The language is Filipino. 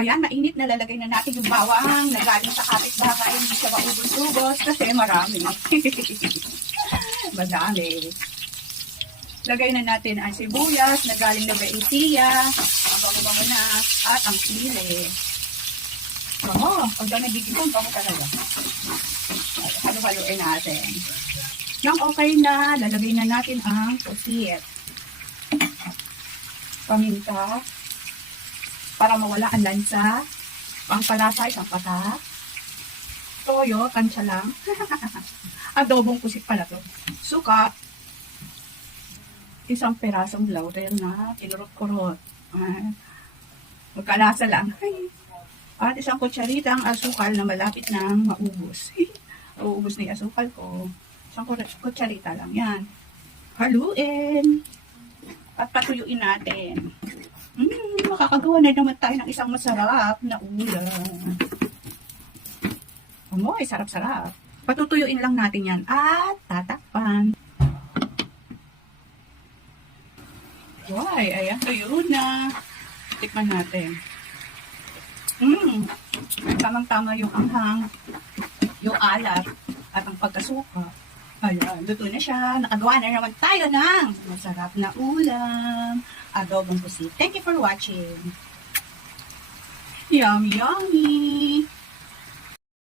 Ayan, mainit na, lalagay na natin yung bawang na galing sa kapitbahay. Hindi siya maubos-ubos kasi marami. Madami. Lagay na natin ang sibuyas na galing na Baetia. Ang bango-bango na. At ang sili. Pag nagigipon, bango talaga. Halo-haloin natin. Nang okay na, lalagay na natin ang pusit. Paminta. Para mawala ang lansa. Pangpalasa, isang patak. Toyo, tansya lang. Adobong pusit pala to. Suka. Isang perasong laurel na kinurot-kurot. Magkalasa lang. At isang kutsaritang asukal na malapit nang maubos. Uubos na yung asukal ko. Isang kutsarita lang yan. Haluin. At patuyuin natin. Makakagawa na naman tayo ng isang masarap na ulam. Amoy, sarap-sarap. Patutuyuin lang natin yan at tatakpan. Why, ayan, tuyo na. Tikman natin. Tamang-tama yung anghang, yung alat, at ang pagkasuka. Ayan, luto na siya. Nakagawa na naman tayo ng masarap na ulam. Adobong pusit. Thank you for watching. Yummy, yummy!